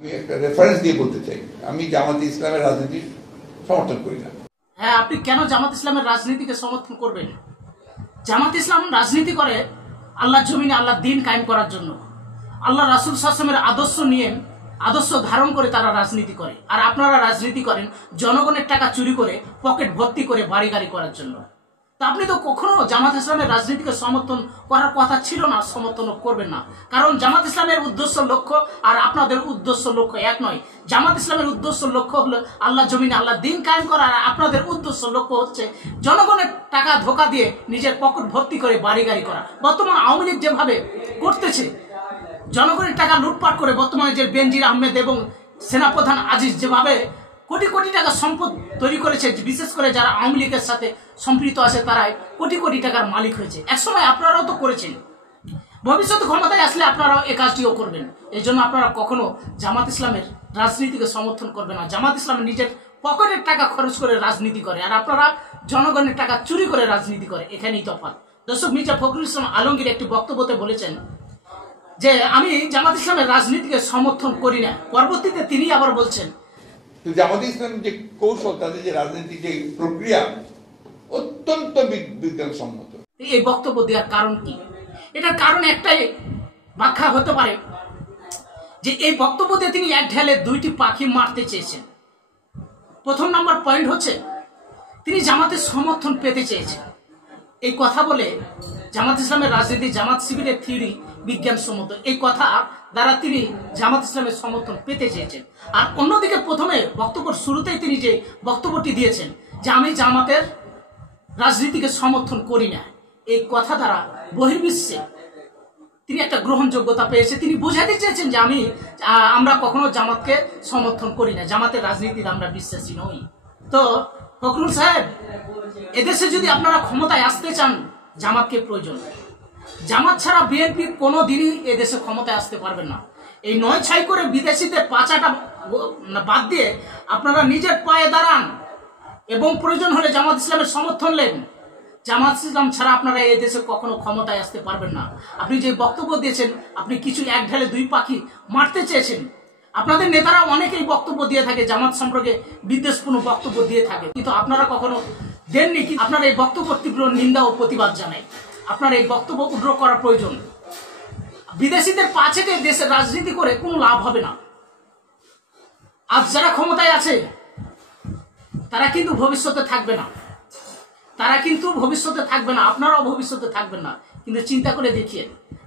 আমি একটা রেফারেন্স দিয়ে বলতে চাই, আমি জামাতে ইসলামের রাজনীতি সমর্থন করি না। হ্যাঁ, আপনি কেন জামাত ইসলামের রাজনীতিকে সমর্থন করবেন? জামাত ইসলাম রাজনীতি করে আল্লাহর জমিনে আল্লাহর দ্বীন কায়েম করার জন্য। আল্লাহ রাসূল সাল্লাল্লাহু আলাইহি ওয়াসাল্লামের আদর্শ নিয়ে, আদর্শ ধারণ করে তারা রাজনীতি করে। আর আপনারা রাজনীতি করেন জনগণের টাকা চুরি করে, পকেট ভর্তি করে বাড়ি গাড়ি করার জন্য। তা আপনি তো কখনো জামাত ইসলামের রাজনীতিকে সমর্থন করার কথা ছিল না, সমর্থন করবেন না। কারণ জামাত ইসলামের উদ্দেশ্য লক্ষ্য আর আপনাদের উদ্দেশ্য লক্ষ্য এক নয়। জামাত ইসলামের উদ্দেশ্য লক্ষ্য হলো আল্লাহ জমিনে আল্লাহ দ্বীন কায়েম করা, আর আপনাদের উদ্দেশ্য লক্ষ্য হচ্ছে জনগণের টাকা ধোকা দিয়ে নিজের পকেট ভর্তি করে বাড়ি গাড়ি করা। বর্তমান আওয়ামী লীগ যেভাবে করতেছে, জনগণের টাকা লুটপাট করে, বর্তমানে যে বেনজির আহমেদ এবং সেনাপ্রধান আজিজ যেভাবে কোটি কোটি টাকা সম্পদ তৈরি করেছে, বিশেষ করে যারা আওয়ামী লীগের সাথে সম্পৃক্ত আছে তারাই কোটি কোটি টাকার মালিক হয়েছে। একসময় আপনারাও তো করেছেন, ভবিষ্যতে ক্ষমতায় আসলে আপনারাও এই কাজটিও করবেন। এই জন্য আপনারা কখনো জামাত ইসলামের রাজনীতিকে সমর্থন করবেন না। জামাত ইসলাম নিজের পকেটের টাকা খরচ করে রাজনীতি করে, আর আপনারা জনগণের টাকা চুরি করে রাজনীতি করে। এখানেই তফাৎ। দর্শক, মির্জা ফখরুল ইসলাম আলমগীর একটি বক্তব্যতে বলেছেন যে আমি জামাত ইসলামের রাজনীতিকে সমর্থন করি না। পরবর্তীতে তিনি আবার বলছেন জামাতে ইসলাম যে কৌশল, তাদের যে রাজনৈতিক যে প্রক্রিয়া অত্যন্ত বিজ্ঞানসম্মত। এই বক্তব্য দেওয়ার কারণ কি? এটার কারণ একটাই ব্যাখ্যা হতে পারে যে এই বক্তব্য দিয়ে তিনি এক ঢেলে দুইটি পাখি মারতে চেয়েছেন। প্রথম নাম্বার পয়েন্ট হচ্ছে তিনি জামাতের সমর্থন পেতে চেয়েছেন। এই কথা বলে জামাত ইসলামের রাজনীতি, জামাত শিবিরের থিওরি বিজ্ঞানসম্মত, এই কথা দ্বারা তিনি জামাত ইসলামের সমর্থন পেতে চেয়েছেন। আর অন্যদিকে প্রথমে বক্তব্যের শুরুতেই তিনি যে বক্তব্যটি দিয়েছেন যে আমি জামাতের রাজনীতিকে সমর্থন করি না, এই কথা দ্বারা বহির্বিশ্বে তিনি একটা গ্রহণযোগ্যতা পেয়েছে। তিনি বোঝাতে চেয়েছেন যে আমরা কখনো জামাতকে সমর্থন করি না, জামাতের রাজনীতিতে আমরা বিশ্বাসী নই। তো ফখরুল সাহেব, এদেশে যদি আপনারা ক্ষমতায় আসতে চান, জামাতকে প্রয়োজন। জামাত ছাড়া বিএনপি কোনো দিনই এদেশে ক্ষমতায় আসতে পারবেন না। এই নয় ছাই করে বিদেশিদের পাচাটা বাদ দিয়ে আপনারা নিজের পায়ে দাঁড়ান এবং প্রয়োজন হলে জামাত ইসলামের সমর্থন নেন। জামাত ইসলাম ছাড়া আপনারা এই দেশে কখনো ক্ষমতায় আসতে পারবেন না। আপনি যে বক্তব্য দিয়েছেন, আপনি কিছু এক ঢেলে দুই পাখি মারতে চেয়েছেন। আপনাদের নেতারা অনেকেই বক্তব্য দিয়ে থাকে, জামাত সম্পর্কে বিদ্বেষপূর্ণ বক্তব্য দিয়ে থাকে, কিন্তু আপনারা কখনো দেননি। আপনার এই বক্তব্য তীব্র নিন্দা ও প্রতিবাদ জানাই। আপনার এই বক্তব্য উগ্র করা প্রয়োজন। বিদেশিদের পা চেটে দেশের রাজনীতি করে কোনো লাভ হবে না। আজ যারা ক্ষমতায় আছে তারা কিন্তু ভবিষ্যতে থাকবে না, আপনারাও ভবিষ্যতে থাকবেন না। কিন্তু চিন্তা করে দেখিয়ে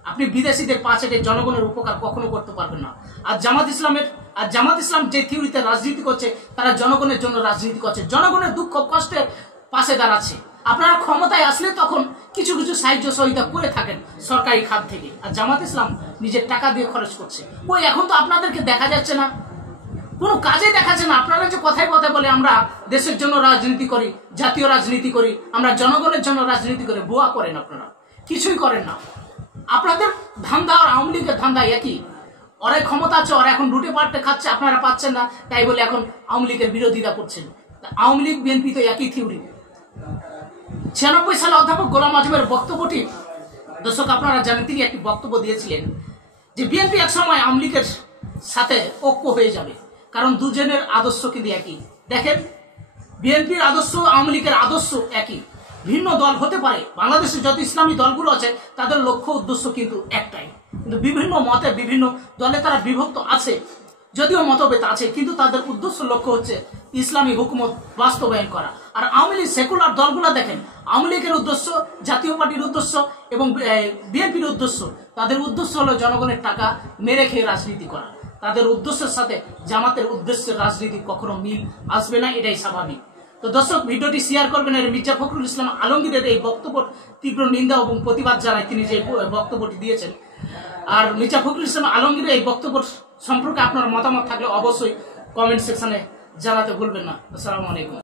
আপনি বিদেশিদের পা চেটে জনগণের উপকার কখনো করতে পারবেন না। আর জামাত ইসলাম যে থিওরিতে রাজনীতি করছে, তারা জনগণের জন্য রাজনীতি করছে, জনগণের দুঃখ কষ্টের পাশে দাঁড়াচ্ছে। আপনারা ক্ষমতায় আসলে তখন কিছু কিছু সাহায্য সহযোগিতা করে থাকেন সরকারি খাত থেকে, আর জামাত ইসলাম নিজের টাকা দিয়ে খরচ করছে। ওই এখন তো আপনাদেরকে দেখা যাচ্ছে না, কোনো কাজে দেখাচ্ছে না। আপনারা যে কথায় কথায় বলে আমরা দেশের জন্য রাজনীতি করি, জাতীয় রাজনীতি করি, আমরা জনগণের জন্য রাজনীতি করি, ভুয়া করেন। আপনারা কিছুই করেন না। আপনাদের ধান্দা আর আওয়ামী লীগের ধান্দা একই। ওরাই ক্ষমতা আছে, ওরা এখন লুটে পাটে খাচ্ছে, আপনারা পাচ্ছেন না, তাই বলে এখন আওয়ামী লীগের বিরোধিতা করছেন। আওয়ামী লীগ বিএনপি তো একই থিওরি। 96 সালে অধ্যাপক গোলাম আজমের বক্তব্যটি দর্শক আপনারা জানেন, তিনি একটি বক্তব্য দিয়েছিলেন যে বিএনপি এক সময় আওয়ামী লীগের সাথে ঐক্য হয়ে যাবে, কারণ দুজনের আদর্শ কিন্তু একই। দেখেন, বিএনপির আদর্শ আওয়ামী লীগের আদর্শ একই। ভিন্ন দল হতে পারে, বাংলাদেশের যত ইসলামী দলগুলো আছে তাদের লক্ষ্য উদ্দেশ্য কিন্তু একটাই, কিন্তু বিভিন্ন মতে বিভিন্ন দলে তারা বিভক্ত আছে, যদিও মতভেদ আছে, কিন্তু তাদের উদ্দেশ্য লক্ষ্য হচ্ছে ইসলামী হুকুমত বাস্তবায়ন করা। আর আওয়ামী লীগ সেকুলার দলগুলো দেখেন, আওয়ামী লীগের উদ্দেশ্য, জাতীয় পার্টির উদ্দেশ্য এবং বিএনপির উদ্দেশ্য, তাদের উদ্দেশ্য হলো জনগণের টাকা মেরে খেয়ে রাজনীতি করা। তাদের উদ্দেশ্যের সাথে জামাতের উদ্দেশ্যের রাজনীতি কখনো মিল আসবে না, এটাই স্বাভাবিক। তো দর্শক, ভিডিওটি শেয়ার করবেন। আর মির্জা ফখরুল ইসলাম আলমগীরের এই বক্তব্য তীব্র নিন্দা এবং প্রতিবাদ জানায় তিনি যে বক্তব্যটি দিয়েছেন। আর মির্জা ফখরুল ইসলাম আলমগীরের এই বক্তব্য সম্পর্কে আপনার মতামত থাকলে অবশ্যই কমেন্ট সেকশনে জানাতে ভুলবেন না। আসসালামু আলাইকুম।